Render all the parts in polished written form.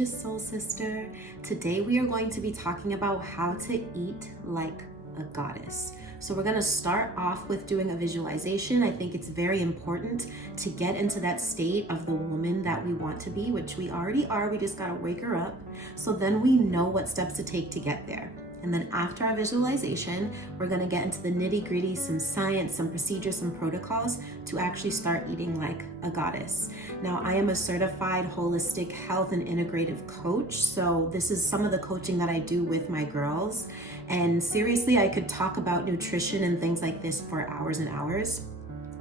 gorgeous soul sister. Today we are going to be talking about how to eat like a goddess. So we're going to start off with doing a visualization. I think it's very important to get into that state of the woman that we want to be, which we already are. We just got to wake her up. So then we know what steps to take to get there. And then after our visualization, we're gonna get into the nitty gritty, some science, some procedures, some protocols to actually start eating like a goddess. Now, I am a certified holistic health and integrative coach. So this is some of the coaching that I do with my girls. And seriously, I could talk about nutrition and things like this for hours and hours.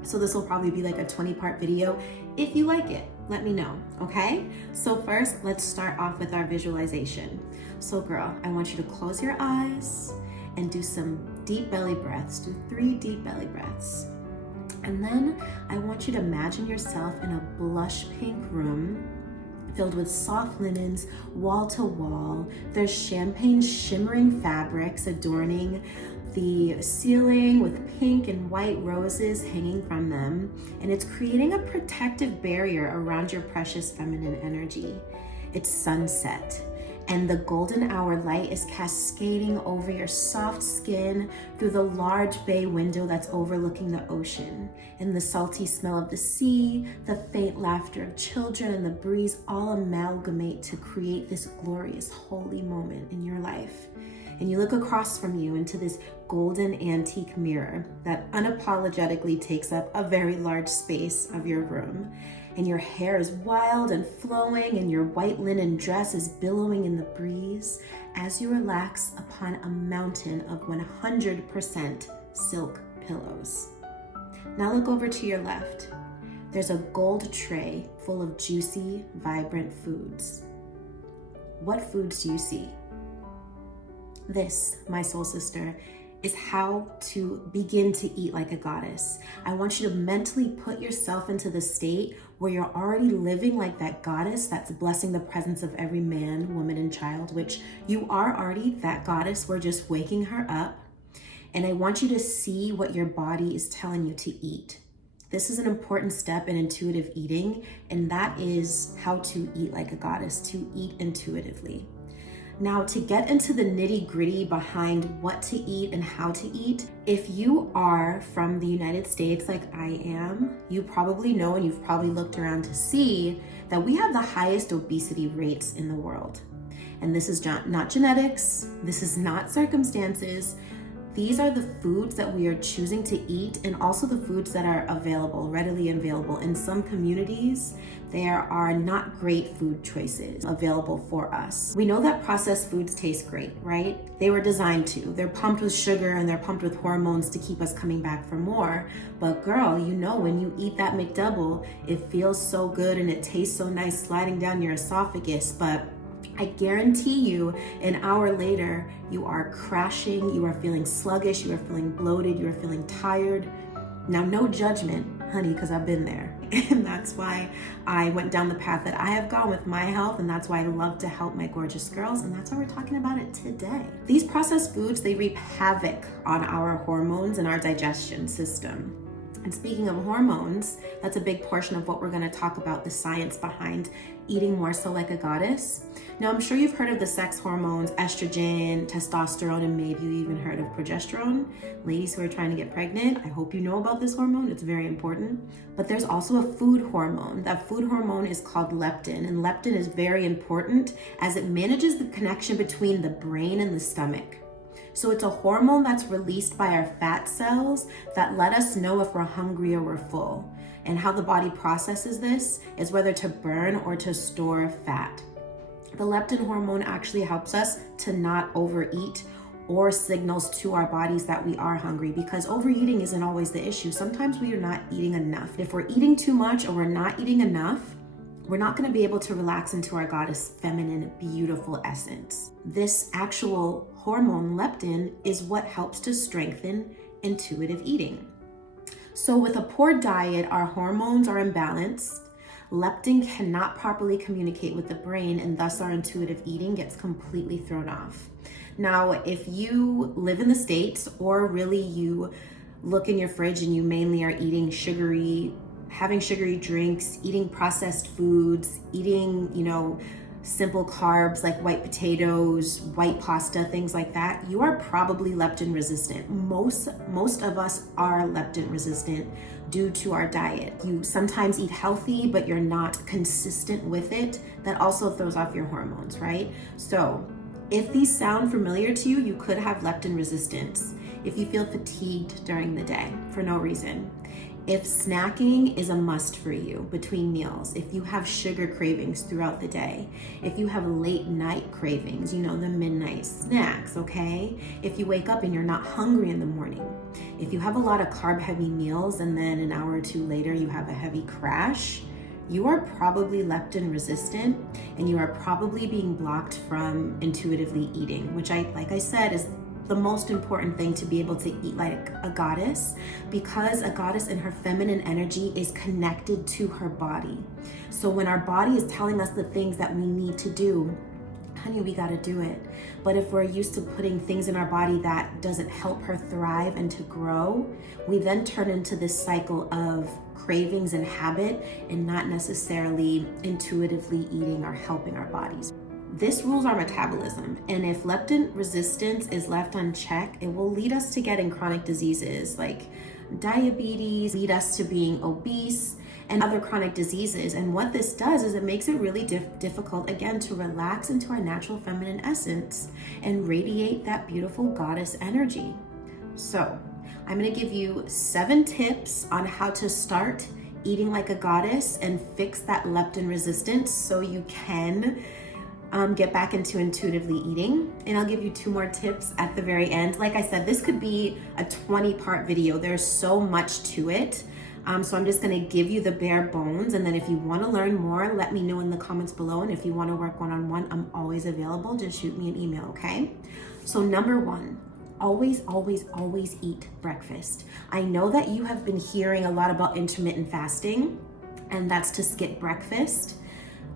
So this will probably be like a 20-part video. If you like it, let me know, okay? So first, let's start off with our visualization. So girl, I want you to close your eyes and do some deep belly breaths. Do 3 deep belly breaths. And then I want you to imagine yourself in a blush pink room filled with soft linens, wall to wall. There's champagne shimmering fabrics adorning the ceiling with pink and white roses hanging from them. And it's creating a protective barrier around your precious feminine energy. It's sunset, and the golden hour light is cascading over your soft skin through the large bay window that's overlooking the ocean. And the salty smell of the sea, the faint laughter of children, and the breeze all amalgamate to create this glorious, holy moment in your life. And you look across from you into this golden antique mirror that unapologetically takes up a very large space of your room. And your hair is wild and flowing, and your white linen dress is billowing in the breeze as you relax upon a mountain of 100% silk pillows. Now look over to your left. There's a gold tray full of juicy, vibrant foods. What foods do you see? This, my soul sister, is how to begin to eat like a goddess. I want you to mentally put yourself into the state where you're already living like that goddess that's blessing the presence of every man, woman, and child, which you are already that goddess. We're just waking her up. And I want you to see what your body is telling you to eat. This is an important step in intuitive eating, and that is how to eat like a goddess, to eat intuitively. Now, to get into the nitty gritty behind what to eat and how to eat, if you are from the United States like I am, you probably know, and you've probably looked around to see, that we have the highest obesity rates in the world. And this is not genetics, this is not circumstances. These are the foods that we are choosing to eat, and also the foods that are available, readily available. In some communities, there are not great food choices available for us. We know that processed foods taste great, right? They were designed to. They're pumped with sugar and they're pumped with hormones to keep us coming back for more. But girl, you know, when you eat that McDouble, it feels so good and it tastes so nice sliding down your esophagus. But I guarantee you, an hour later, you are crashing, you are feeling sluggish, you are feeling bloated, you are feeling tired. Now, no judgment, honey, because I've been there. And that's why I went down the path that I have gone with my health, and that's why I love to help my gorgeous girls, and that's why we're talking about it today. These processed foods, they reap havoc on our hormones and our digestion system. And speaking of hormones, that's a big portion of what we're going to talk about, the science behind eating more so like a goddess. Now, I'm sure you've heard of the sex hormones, estrogen, testosterone, and maybe you even heard of progesterone. Ladies who are trying to get pregnant, I hope you know about this hormone. It's very important. But there's also a food hormone. That food hormone is called leptin, and leptin is very important as it manages the connection between the brain and the stomach. So it's a hormone that's released by our fat cells that let us know if we're hungry or we're full. And how the body processes this is whether to burn or to store fat. The leptin hormone actually helps us to not overeat or signals to our bodies that we are hungry, because overeating isn't always the issue. Sometimes we are not eating enough. If we're eating too much or we're not eating enough, we're not going to be able to relax into our goddess feminine, beautiful essence. This actual hormone, leptin, is what helps to strengthen intuitive eating. So with a poor diet, our hormones are imbalanced. Leptin cannot properly communicate with the brain, and thus our intuitive eating gets completely thrown off. Now, if you live in the States, or really you look in your fridge and you mainly are eating having sugary drinks, eating processed foods, eating, simple carbs like white potatoes, white pasta, things like that, you are probably leptin resistant. Most of us are leptin resistant due to our diet. You sometimes eat healthy, but you're not consistent with it. That also throws off your hormones, right? So if these sound familiar to you, you could have leptin resistance. If you feel fatigued during the day for no reason, if snacking is a must for you between meals, if you have sugar cravings throughout the day, if you have late night cravings, you know, the midnight snacks, okay? If you wake up and you're not hungry in the morning, if you have a lot of carb heavy meals and then an hour or two later you have a heavy crash, you are probably leptin resistant and you are probably being blocked from intuitively eating, which like I said, is the most important thing to be able to eat like a goddess, because a goddess in her feminine energy is connected to her body. So when our body is telling us the things that we need to do, honey, we gotta do it. But if we're used to putting things in our body that doesn't help her thrive and to grow, we then turn into this cycle of cravings and habit and not necessarily intuitively eating or helping our bodies. This rules our metabolism, and if leptin resistance is left unchecked, it will lead us to getting chronic diseases like diabetes, lead us to being obese, and other chronic diseases. And what this does is it makes it really difficult, again, to relax into our natural feminine essence and radiate that beautiful goddess energy. So I'm gonna give you 7 tips on how to start eating like a goddess and fix that leptin resistance so you can get back into intuitively eating. And I'll give you 2 more tips at the very end. Like I said, this could be a 20-part video. There's so much to it. So I'm just gonna give you the bare bones. And then if you wanna learn more, let me know in the comments below. And if you wanna work one-on-one, I'm always available. Just shoot me an email, okay? So number 1, always, always, always eat breakfast. I know that you have been hearing a lot about intermittent fasting, and that's to skip breakfast.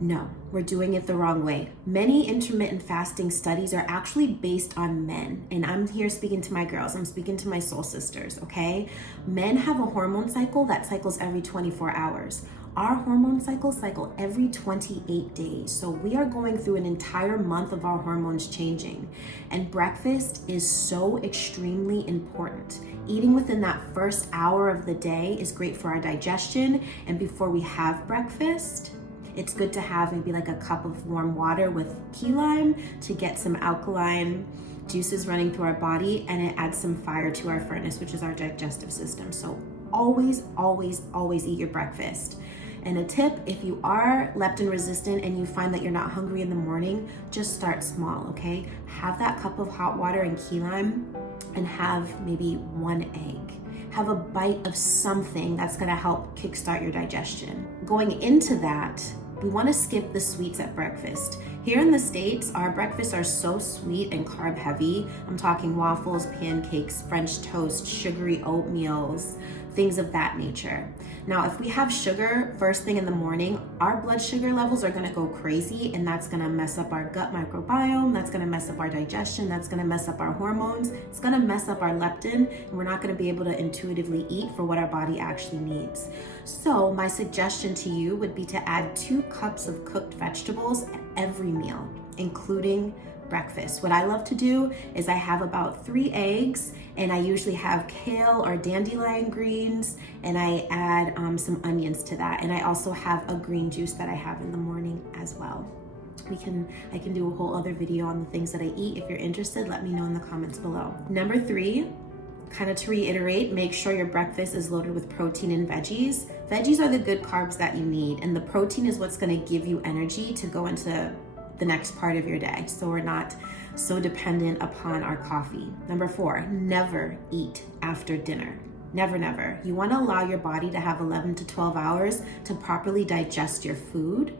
No, we're doing it the wrong way. Many intermittent fasting studies are actually based on men. And I'm here speaking to my girls. I'm speaking to my soul sisters, okay? Men have a hormone cycle that cycles every 24 hours. Our hormone cycle every 28 days. So we are going through an entire month of our hormones changing. And breakfast is so extremely important. Eating within that first hour of the day is great for our digestion. And before we have breakfast, it's good to have maybe like a cup of warm water with key lime to get some alkaline juices running through our body, and it adds some fire to our furnace, which is our digestive system. So always, always, always eat your breakfast. And a tip, if you are leptin resistant and you find that you're not hungry in the morning, just start small, okay? Have that cup of hot water and key lime and have maybe 1 egg. Have a bite of something that's gonna help kickstart your digestion. Going into that, we wanna skip the sweets at breakfast. Here in the States, our breakfasts are so sweet and carb heavy. I'm talking waffles, pancakes, French toast, sugary oatmeals, things of that nature. Now, if we have sugar first thing in the morning, our blood sugar levels are gonna go crazy, and that's gonna mess up our gut microbiome, that's gonna mess up our digestion, that's gonna mess up our hormones, it's gonna mess up our leptin, and we're not gonna be able to intuitively eat for what our body actually needs. So my suggestion to you would be to add 2 cups of cooked vegetables at every meal, including breakfast. What I love to do is I have about 3 eggs, and I usually have kale or dandelion greens, and I add some onions to that. And I also have a green juice that I have in the morning as well. I can do a whole other video on the things that I eat. If you're interested, let me know in the comments below. Number 3, kind of to reiterate, make sure your breakfast is loaded with protein and veggies. Veggies are the good carbs that you need, and the protein is what's gonna give you energy to go into the next part of your day, so we're not so dependent upon our coffee. Number 4, never eat after dinner. Never, never. You wanna allow your body to have 11 to 12 hours to properly digest your food,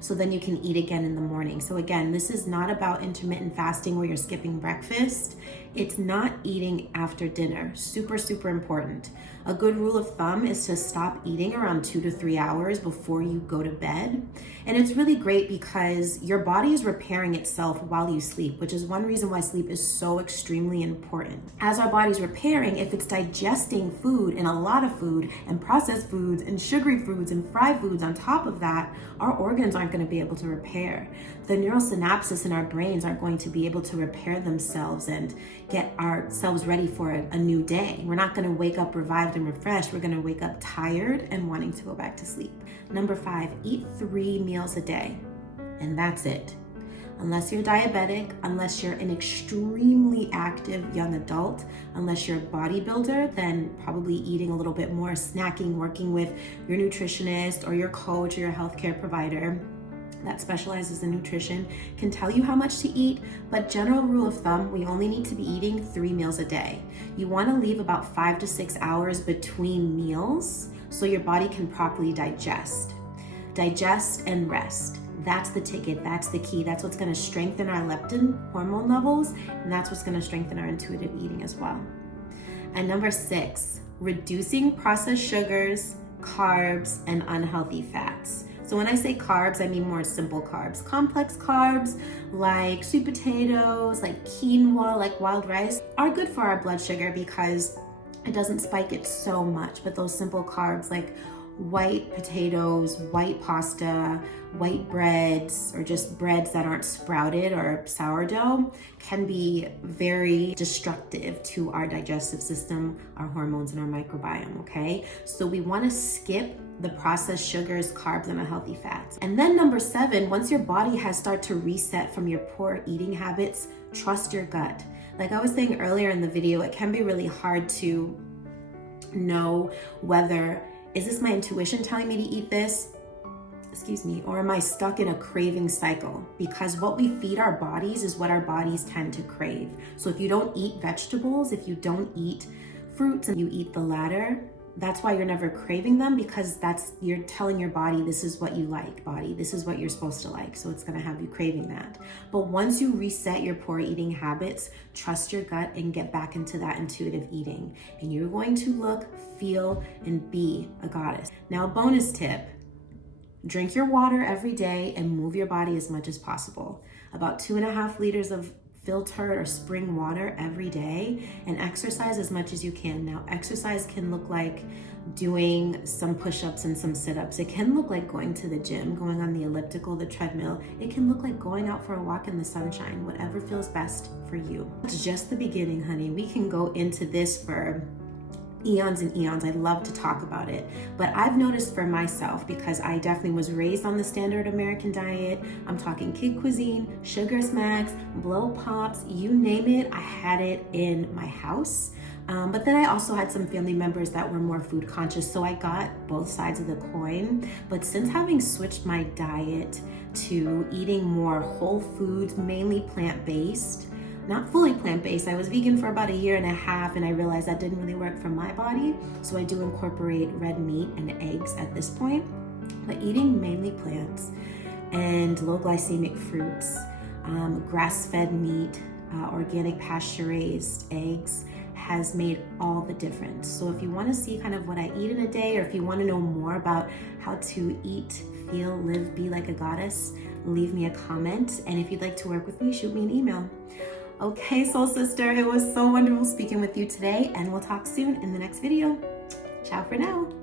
so then you can eat again in the morning. So again, this is not about intermittent fasting where you're skipping breakfast. It's not eating after dinner. Super, super important. A good rule of thumb is to stop eating around 2 to 3 hours before you go to bed. And it's really great because your body is repairing itself while you sleep, which is one reason why sleep is so extremely important. As our body's repairing, if it's digesting food and a lot of food and processed foods and sugary foods and fried foods on top of that, our organs are aren't going to be able to repair. The neural synapses in our brains aren't going to be able to repair themselves and get ourselves ready for a new day. We're not going to wake up revived and refreshed. We're going to wake up tired and wanting to go back to sleep. Number 5, eat 3 meals a day. And that's it. Unless you're diabetic, unless you're an extremely active young adult, unless you're a bodybuilder, then probably eating a little bit more, snacking, working with your nutritionist or your coach or your healthcare provider that specializes in nutrition can tell you how much to eat, but general rule of thumb, we only need to be eating 3 meals a day. You want to leave about 5 to 6 hours between meals so your body can properly digest and rest. That's the ticket, that's the key. That's what's gonna strengthen our leptin hormone levels, and that's what's gonna strengthen our intuitive eating as well. And number 6, reducing processed sugars, carbs, and unhealthy fats. So when I say carbs, I mean more simple carbs. Complex carbs like sweet potatoes, like quinoa, like wild rice are good for our blood sugar because it doesn't spike it so much. But those simple carbs like white potatoes, white pasta, white breads, or just breads that aren't sprouted or sourdough can be very destructive to our digestive system, our hormones, and our microbiome, okay? So we want to skip the processed sugars, carbs, and unhealthy fats. And then number 7, once your body has started to reset from your poor eating habits, trust your gut. Like I was saying earlier in the video, it can be really hard to know whether is this my intuition telling me to eat this? Or am I stuck in a craving cycle? Because what we feed our bodies is what our bodies tend to crave. So if you don't eat vegetables, if you don't eat fruits and you eat the latter, that's why you're never craving them, because you're telling your body, this is what you like, body. This is what you're supposed to like. So it's gonna have you craving that. But once you reset your poor eating habits, trust your gut and get back into that intuitive eating. And you're going to look, feel, and be a goddess. Now, a bonus tip, drink your water every day and move your body as much as possible. About 2.5 liters of filtered or spring water every day, and exercise as much as you can. Now, exercise can look like doing some push-ups and some sit-ups. It can look like going to the gym, going on the elliptical, the treadmill. It can look like going out for a walk in the sunshine, whatever feels best for you. It's just the beginning, honey. We can go into this for eons and eons. I love to talk about it, but I've noticed for myself, because I definitely was raised on the standard American diet. I'm talking kid cuisine, sugar smacks, blow pops, you name it, I had it in my house. But then I also had some family members that were more food conscious, so I got both sides of the coin. But since having switched my diet to eating more whole foods, mainly plant-based, not fully plant-based. I was vegan for about 1.5 years, and I realized that didn't really work for my body. So I do incorporate red meat and eggs at this point, but eating mainly plants and low glycemic fruits, grass-fed meat, organic pasture-raised eggs has made all the difference. So if you want to see kind of what I eat in a day, or if you want to know more about how to eat, feel, live, be like a goddess, leave me a comment. And if you'd like to work with me, shoot me an email. Okay, Soul Sister, it was so wonderful speaking with you today, and we'll talk soon in the next video. Ciao for now.